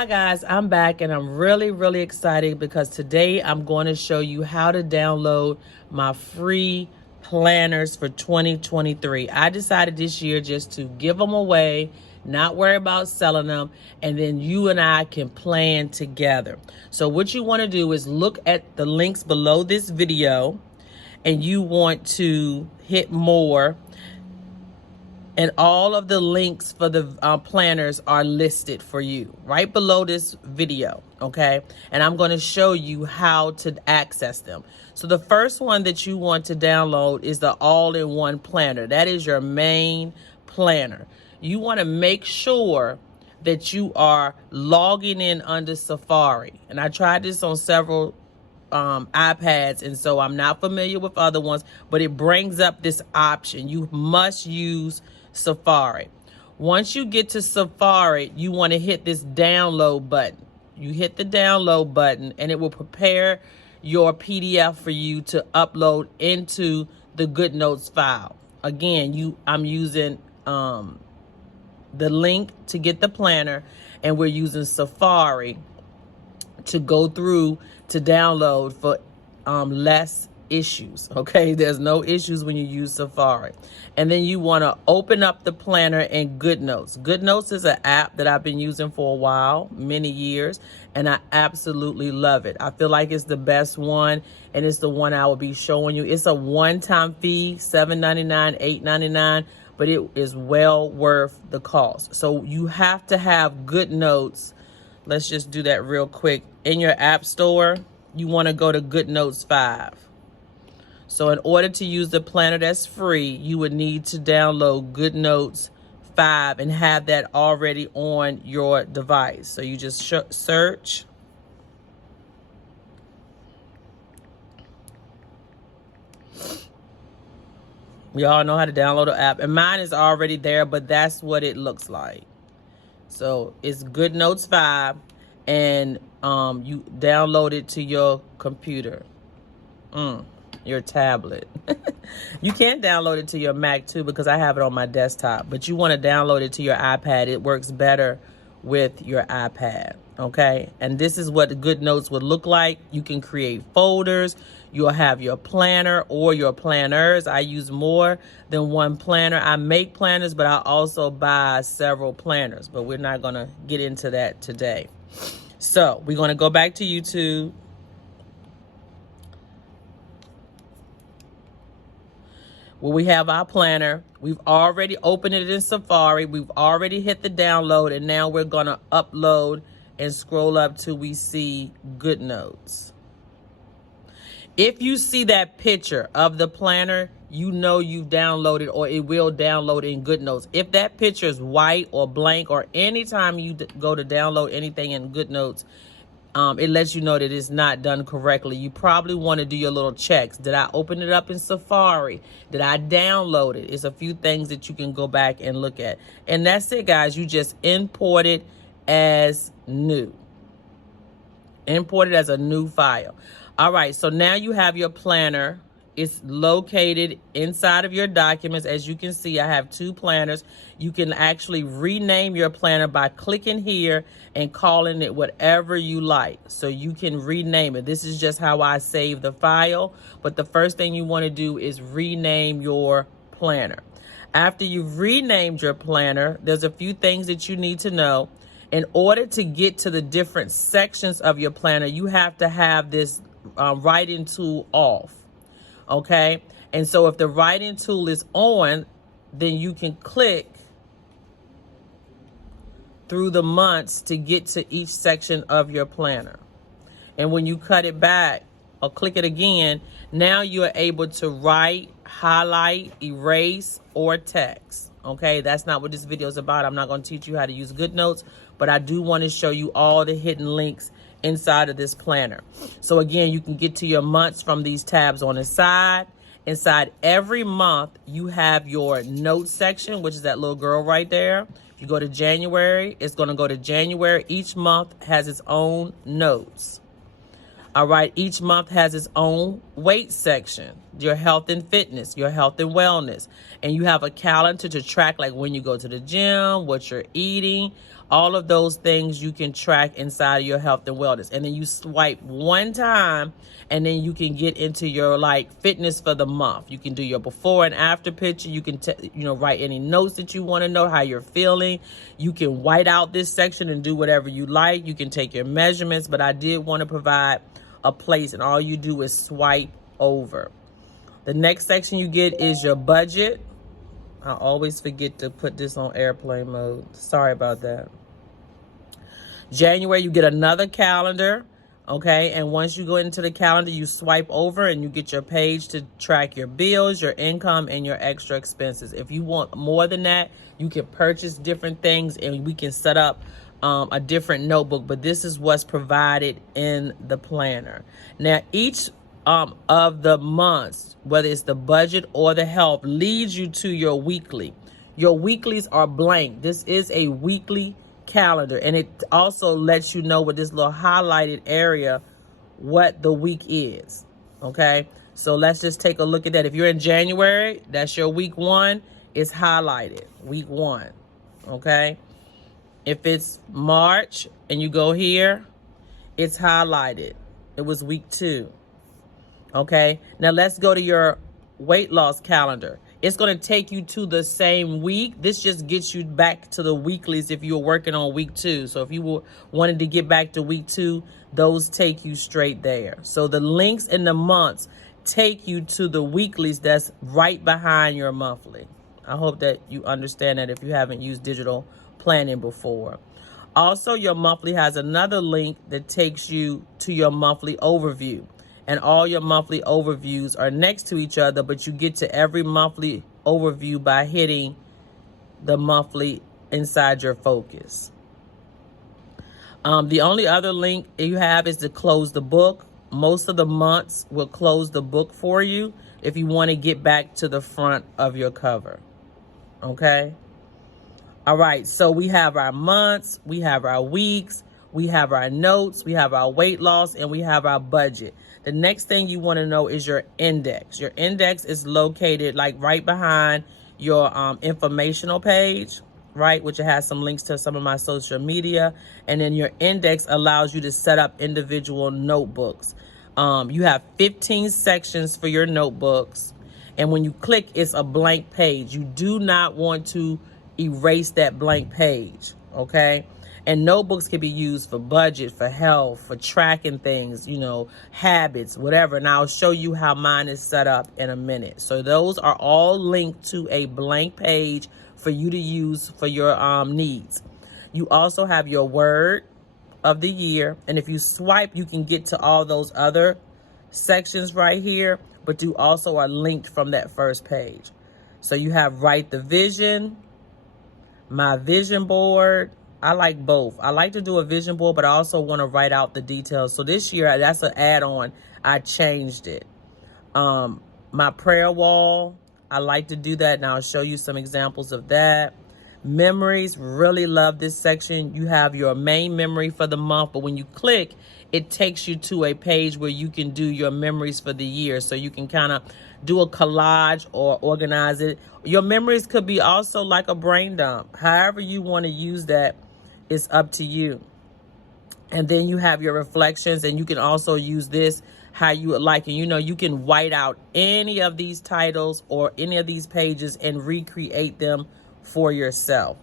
Hi guys, I'm back and I'm really excited because today I'm going to show you how to download my free planners for 2023. I decided this year just to give them away, not worry about selling them, and then you and I can plan together. So what you want to do is look at the links below this video and you want to hit more. And all of the links for the planners are listed for you right below this video, okay? And I'm going to show you how to access them. So the first one that you want to download is the all-in-one planner. That is your main planner. You want to make sure that you are logging in under Safari. And I tried this on several iPads, and so I'm not familiar with other ones, but it brings up this option. You must use Safari. Once you get to Safari, you want to hit this download button. You hit the download button and it will prepare your PDF for you to upload into the Goodnotes file. Again, I'm using the link to get the planner, and we're using Safari to go through to download for less issues. Okay, there's no issues when you use Safari. And then you want to open up the planner in Goodnotes. Goodnotes is an app that I've been using for a while, many years, and I absolutely love it. I feel like it's the best one, and it's the one I will be showing you. It's a one-time fee, $7.99, $8.99, but it is well worth the cost. So you have to have Goodnotes. Let's just do that real quick. In your app store, you want to go to Goodnotes5. So in order to use the planner that's free, you would need to download Goodnotes5 and have that already on your device. So you just search. We all know how to download an app, and mine is already there, but that's what it looks like. So it's Goodnotes5, and you download it to your computer, your tablet. You can download it to your Mac too, because I have it on my desktop, but you want to download it to your iPad. It works better with your iPad, okay? And this is what the Goodnotes would look like. You can create folders. You'll have your planner or your planners. I use more than one planner. I make planners, but I also buy several planners, but we're not going to get into that today. So we're going to go back to YouTube. Where we have our planner. We've already opened it in Safari. We've already hit the download, and now we're going to upload and scroll up till we see Goodnotes. If you see that picture of the planner, you know you've downloaded, or it will download in Goodnotes. If that picture is white or blank, or anytime you go to download anything in Goodnotes, it lets you know that it's not done correctly. You probably want to do your little checks. Did I open it up in Safari? Did I download it? It's a few things that you can go back and look at. And that's it, guys. You just import it as new. Import it as a new file. All right, so now you have your planner. It's located inside of your documents. As you can see, I have two planners. You can actually rename your planner by clicking here and calling it whatever you like. So you can rename it. This is just how I save the file. But the first thing you want to do is rename your planner. After you've renamed your planner, there's a few things that you need to know. In order to get to the different sections of your planner, you have to have this writing tool off. Okay, and so if the writing tool is on, then you can click through the months to get to each section of your planner. And when you cut it back or click it again, now you're able to write, highlight, erase, or text. Okay, that's not what this video is about. I'm not going to teach you how to use Goodnotes, but I do want to show you all the hidden links inside of this planner. So again, you can get to your months from these tabs on the side. Inside every month, you have your notes section, which is that little girl right there. If you go to January, it's going to go to January. Each month has its own notes. All right, each month has its own weight section. your health and fitness, your health and wellness. And you have a calendar to track, like when you go to the gym, what you're eating, all of those things you can track inside of your health and wellness. And then you swipe one time, and then you can get into your like fitness for the month. You can do your before and after picture. You can write any notes that you want to know how you're feeling. You can white out this section and do whatever you like. You can take your measurements, but I did want to provide a place, and all you do is swipe over. The next section you get is your budget. I always forget to put this on airplane mode. Sorry about that. January, you get another calendar, okay? And once you go into the calendar, you swipe over and you get your page to track your bills, your income, and your extra expenses. If you want more than that, you can purchase different things, and we can set up a different notebook, but this is what's provided in the planner. Now, each of the months, whether it's the budget or the health, leads you to your weekly. Your weeklies are blank. This is a weekly calendar, and it also lets you know with this little highlighted area what the week is. Okay, so let's just take a look at that. If you're in January, that's your week 1. It's highlighted, week 1. Okay, if it's March and you go here, it's highlighted. It was week 2. Okay, now let's go to your weight loss calendar. It's going to take you to the same week. This just gets you back to the weeklies if you were working on week 2. So if you wanted to get back to week 2, those take you straight there. So the links in the months take you to the weeklies that's right behind your monthly. I hope that you understand that if you haven't used digital planning before. Also, your monthly has another link that takes you to your monthly overview. And all your monthly overviews are next to each other, but you get to every monthly overview by hitting the monthly inside your focus. The only other link you have is to close the book. Most of the months will close the book for you if you want to get back to the front of your cover. Okay? All right, so we have our months, we have our weeks, we have our notes, we have our weight loss, and we have our budget. The next thing you want to know is your index. Your index is located like right behind your informational page, right? Which has some links to some of my social media. And then your index allows you to set up individual notebooks. You have 15 sections for your notebooks. And when you click, it's a blank page. You do not want to erase that blank page, okay? And notebooks can be used for budget, for health, for tracking things, habits, whatever. And I'll show you how mine is set up in a minute. So those are all linked to a blank page for you to use for your needs. You also have your word of the year. And if you swipe, you can get to all those other sections right here, but you also are linked from that first page. So you have Write the Vision, My Vision Board. I like both. I like to do a vision board, but I also want to write out the details. So this year, that's an add-on. I changed it. My prayer wall, I like to do that, and I'll show you some examples of that. Memories, really love this section. You have your main memory for the month, but when you click, it takes you to a page where you can do your memories for the year. So you can kind of do a collage or organize it. Your memories could be also like a brain dump. However you want to use that, it's up to you. And then you have your reflections, and you can also use this how you would like. And you can white out any of these titles or any of these pages and recreate them for yourself.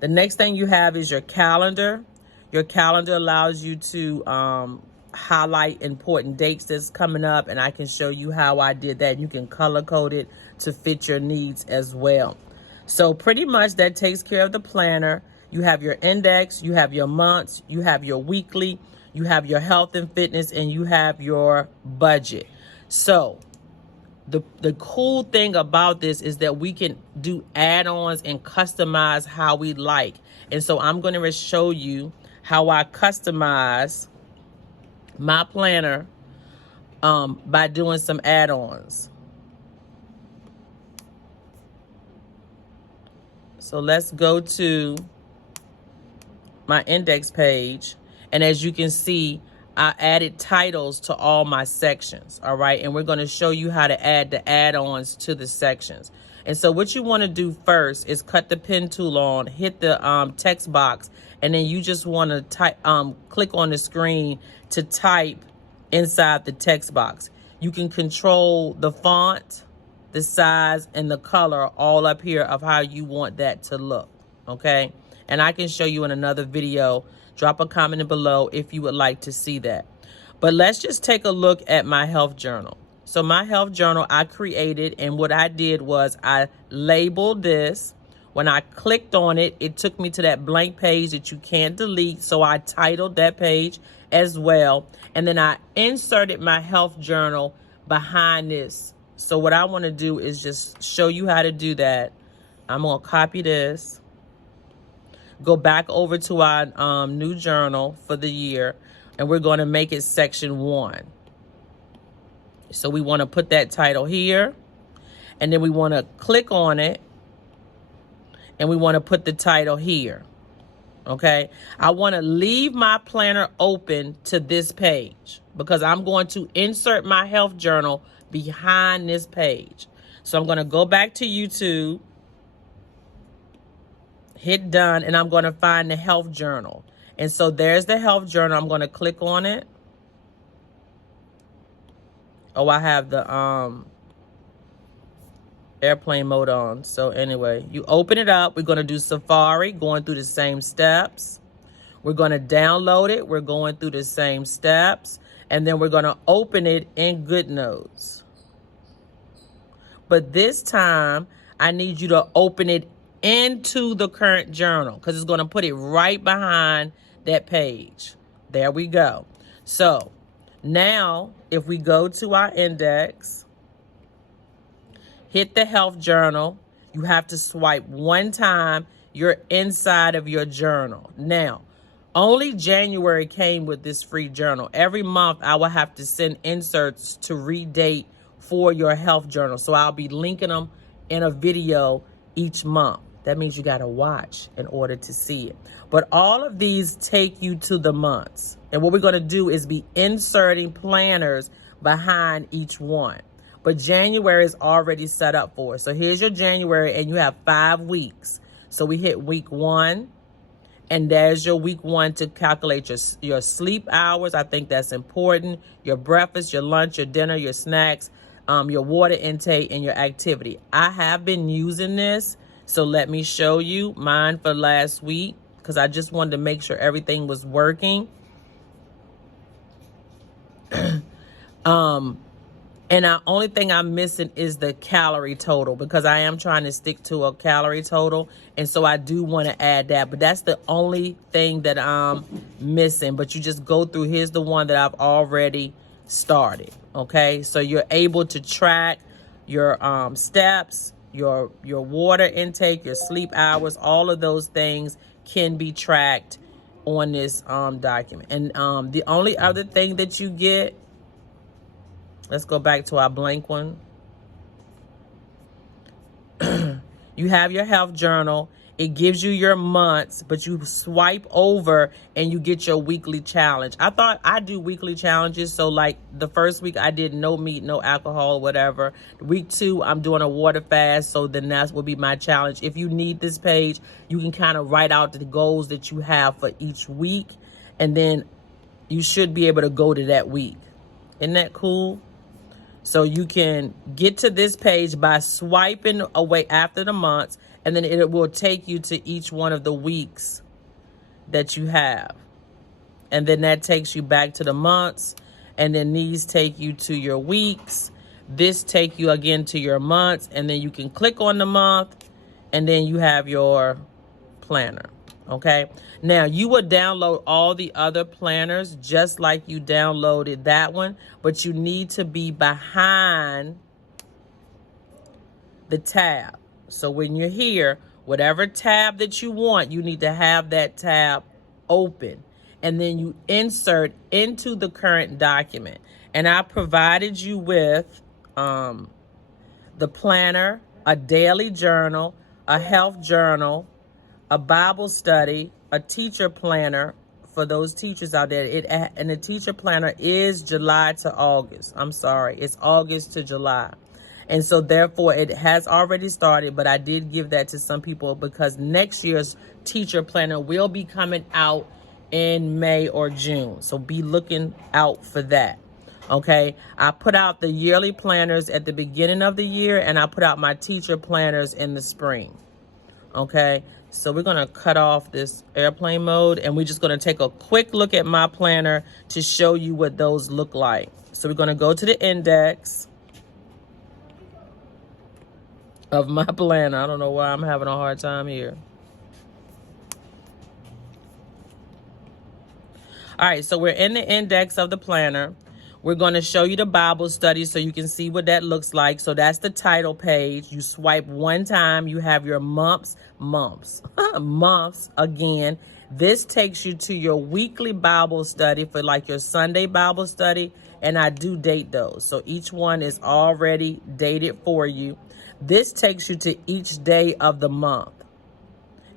The next thing you have is your calendar. Your calendar allows you to highlight important dates that's coming up, and I can show you how I did that. You can color code it to fit your needs as well. So pretty much that takes care of the planner. You have your index, you have your months, you have your weekly, you have your health and fitness, and you have your budget. So the cool thing about this is that we can do add-ons and customize how we like. And so I'm going to show you how I customize my planner by doing some add-ons. So let's go to my index page. And as you can see, I added titles to all my sections, all right? And we're going to show you how to add the add-ons to the sections. And so what you want to do first is cut the pen tool on, hit the text box, and then you just want to type, click on the screen to type inside the text box. You can control the font, the size, and the color all up here of how you want that to look, okay? And I can show you in another video. Drop a comment below if you would like to see that. But let's just take a look at my health journal. So my health journal I created, and what I did was I labeled this. When I clicked on it, it took me to that blank page that you can't delete. So I titled that page as well. And then I inserted my health journal behind this. So what I want to do is just show you how to do that. I'm going to copy this. Go back over to our new journal for the year, and we're going to make it section 1. So we want to put that title here, and then we want to click on it, and we want to put the title here. Okay, I want to leave my planner open to this page because I'm going to insert my health journal behind this page. So I'm going to go back to YouTube, hit done, and I'm going to find the health journal. And so there's the health journal. I'm going to click on it. Oh, I have the airplane mode on. So anyway, you open it up. We're going to do Safari, going through the same steps. We're going to download it. We're going through the same steps. And then we're going to open it in Goodnotes. But this time, I need you to open it into the current journal because it's going to put it right behind that page. There we go. So now if we go to our index, hit the health journal, you have to swipe one time. You're inside of your journal. Now, only January came with this free journal. Every month I will have to send inserts to redate for your health journal. So I'll be linking them in a video each month. That means you got to watch in order to see it. But all of these take you to the months. And what we're going to do is be inserting planners behind each one. But January is already set up for us. So here's your January, and you have 5 weeks. So we hit week 1. And there's your week 1 to calculate your sleep hours. I think that's important. Your breakfast, your lunch, your dinner, your snacks, your water intake, and your activity. I have been using this. So let me show you mine for last week because I just wanted to make sure everything was working. And the only thing I'm missing is the calorie total because I am trying to stick to a calorie total. And so I do want to add that. But that's the only thing that I'm missing. But you just go through. Here's the one that I've already started. Okay, so you're able to track your steps, your water intake, your sleep hours. All of those things can be tracked on this document. And the only other thing that you get, let's go back to our blank one. You have your health journal. It gives you your months, but you swipe over and you get your weekly challenge. I thought I do weekly challenges. So like the first week I did no meat, no alcohol, whatever. Week 2, I'm doing a water fast. So then that will be my challenge. If you need this page, you can kind of write out the goals that you have for each week. And then you should be able to go to that week. Isn't that cool? So you can get to this page by swiping away after the months, and then it will take you to each one of the weeks that you have. And then that takes you back to the months, and then these take you to your weeks. This take you again to your months, and then you can click on the month, and then you have your planner. Okay, now you would download all the other planners just like you downloaded that one, but you need to be behind the tab. So when you're here, whatever tab that you want, you need to have that tab open, and then you insert into the current document. And I provided you with the planner, a daily journal, a health journal, a Bible study, a teacher planner for those teachers out there. And the teacher planner is July to August. I'm sorry, it's August to July. And so therefore it has already started, but I did give that to some people because next year's teacher planner will be coming out in May or June. So be looking out for that. Okay, I put out the yearly planners at the beginning of the year, and I put out my teacher planners in the spring. Okay, so we're going to cut off this airplane mode, and we're just going to take a quick look at my planner to show you what those look like. So we're going to go to the index of my planner. I don't know why I'm having a hard time here. All right, so we're in the index of the planner. We're going to show you the Bible study so you can see what that looks like. So that's the title page. You swipe one time, you have your months again. This takes you to your weekly Bible study for like your Sunday Bible study, and I do date those. So each one is already dated for you. This takes you to each day of the month.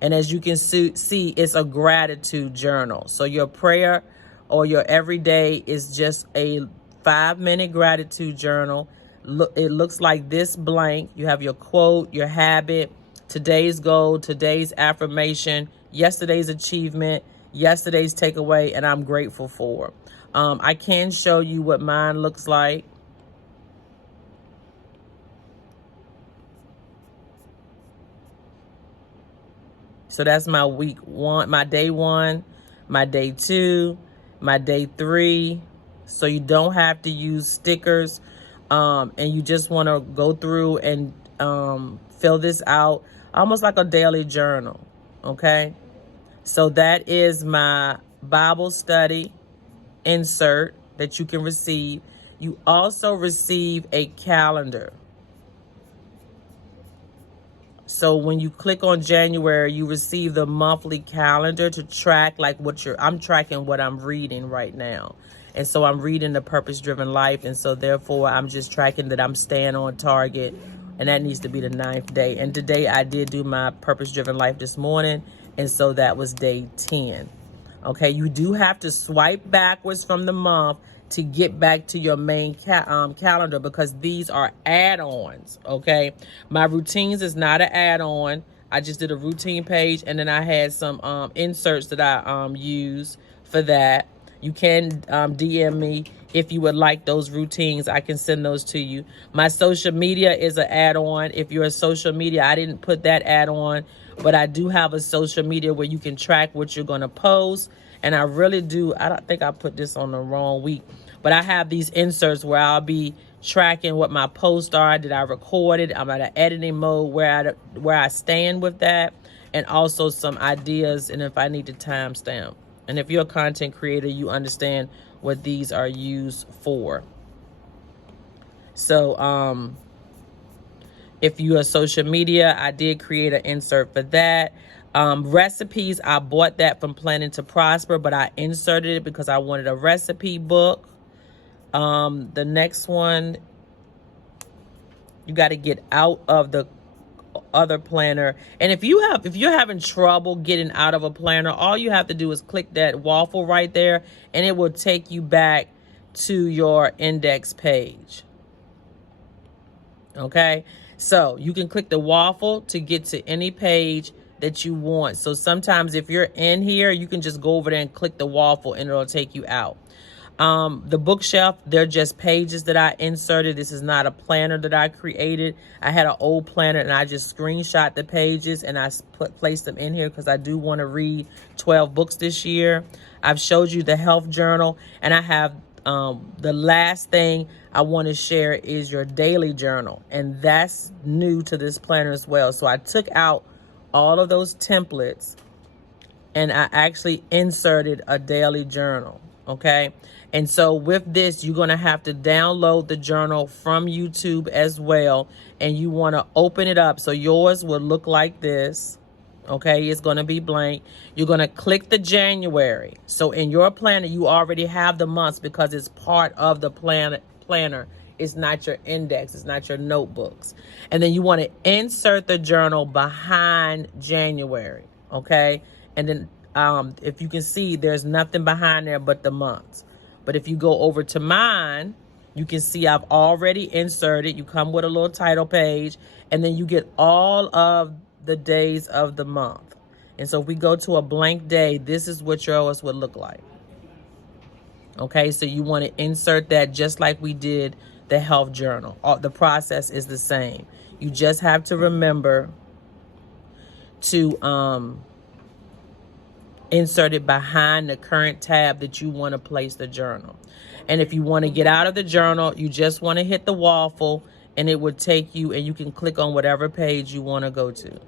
And as you can see, it's a gratitude journal. So your prayer or your everyday is just a 5-minute gratitude journal. It looks like this blank. You have your quote, your habit, today's goal, today's affirmation, yesterday's achievement, yesterday's takeaway, and I'm grateful for. I can show you what mine looks like. So that's my week 1, my day 1, my day 2, my day 3. So you don't have to use stickers, and you just want to go through and fill this out almost like a daily journal. Okay, so that is my Bible study insert that you can receive. You also receive a calendar. So when you click on January, you receive the monthly calendar to track like I'm tracking what I'm reading right now. And so I'm reading The Purpose Driven Life. And so therefore I'm just tracking that I'm staying on target. And that needs to be the 9th day. And today I did do my Purpose Driven Life this morning. And so that was day 10. Okay, you do have to swipe backwards from the month to get back to your main calendar because these are add-ons. Okay, my routines is not an add-on. I just did a routine page, and then I had some inserts that I use for that. You can DM me if you would like those routines. I can send those to you. My social media is an add-on. If you're a social media, I didn't put that add-on, but I do have a social media where you can track what you're going to post. And I really do. I don't think I put this on the wrong week, but I have these inserts where I'll be tracking what my posts are. Did I record it? I'm at an editing mode where I stand with that, and also some ideas and if I need to timestamp. And if you're a content creator, you understand what these are used for. So if you're a social media, I did create an insert for that. Recipes, I bought that from Planning to Prosper, but I inserted it because I wanted a recipe book. The next one, you got to get out of the other planner. And if you're having trouble getting out of a planner, all you have to do is click that waffle right there, and it will take you back to your index page. Okay, so you can click the waffle to get to any page that you want. So sometimes if you're in here, you can just go over there and click the waffle and it'll take you out. The bookshelf, they're just pages that I inserted. This is not a planner that I created. I had an old planner and I just screenshot the pages and I placed them in here because I do want to read 12 books this year. I've showed you the health journal, and I have the last thing I want to share is your daily journal, and that's new to this planner as well. So I took out all of those templates and I actually inserted a daily journal. Okay, and so with this, you're going to have to download the journal from YouTube as well, and you want to open it up. So yours will look like this. Okay, it's going to be blank. You're going to click the January. So in your planner, you already have the months because it's part of the planner. It's not your index. It's not your notebooks. And then you want to insert the journal behind January. Okay, and then if you can see, there's nothing behind there but the months. But if you go over to mine, you can see I've already inserted. You come with a little title page, and then you get all of the days of the month. And so if we go to a blank day, this is what yours would look like. Okay, so you want to insert that just like we did the health journal. The process is the same. You just have to remember to insert it behind the current tab that you want to place the journal. And if you want to get out of the journal, you just want to hit the waffle, and it would take you, and you can click on whatever page you want to go to.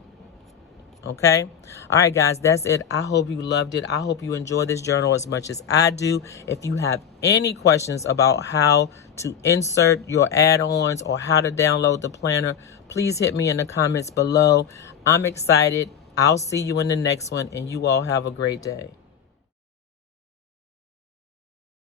Okay. All right, guys, that's it. I hope you loved it. I hope you enjoy this journal as much as I do. If you have any questions about how to insert your add-ons or how to download the planner, please hit me in the comments below. I'm excited. I'll see you in the next one, and you all have a great day.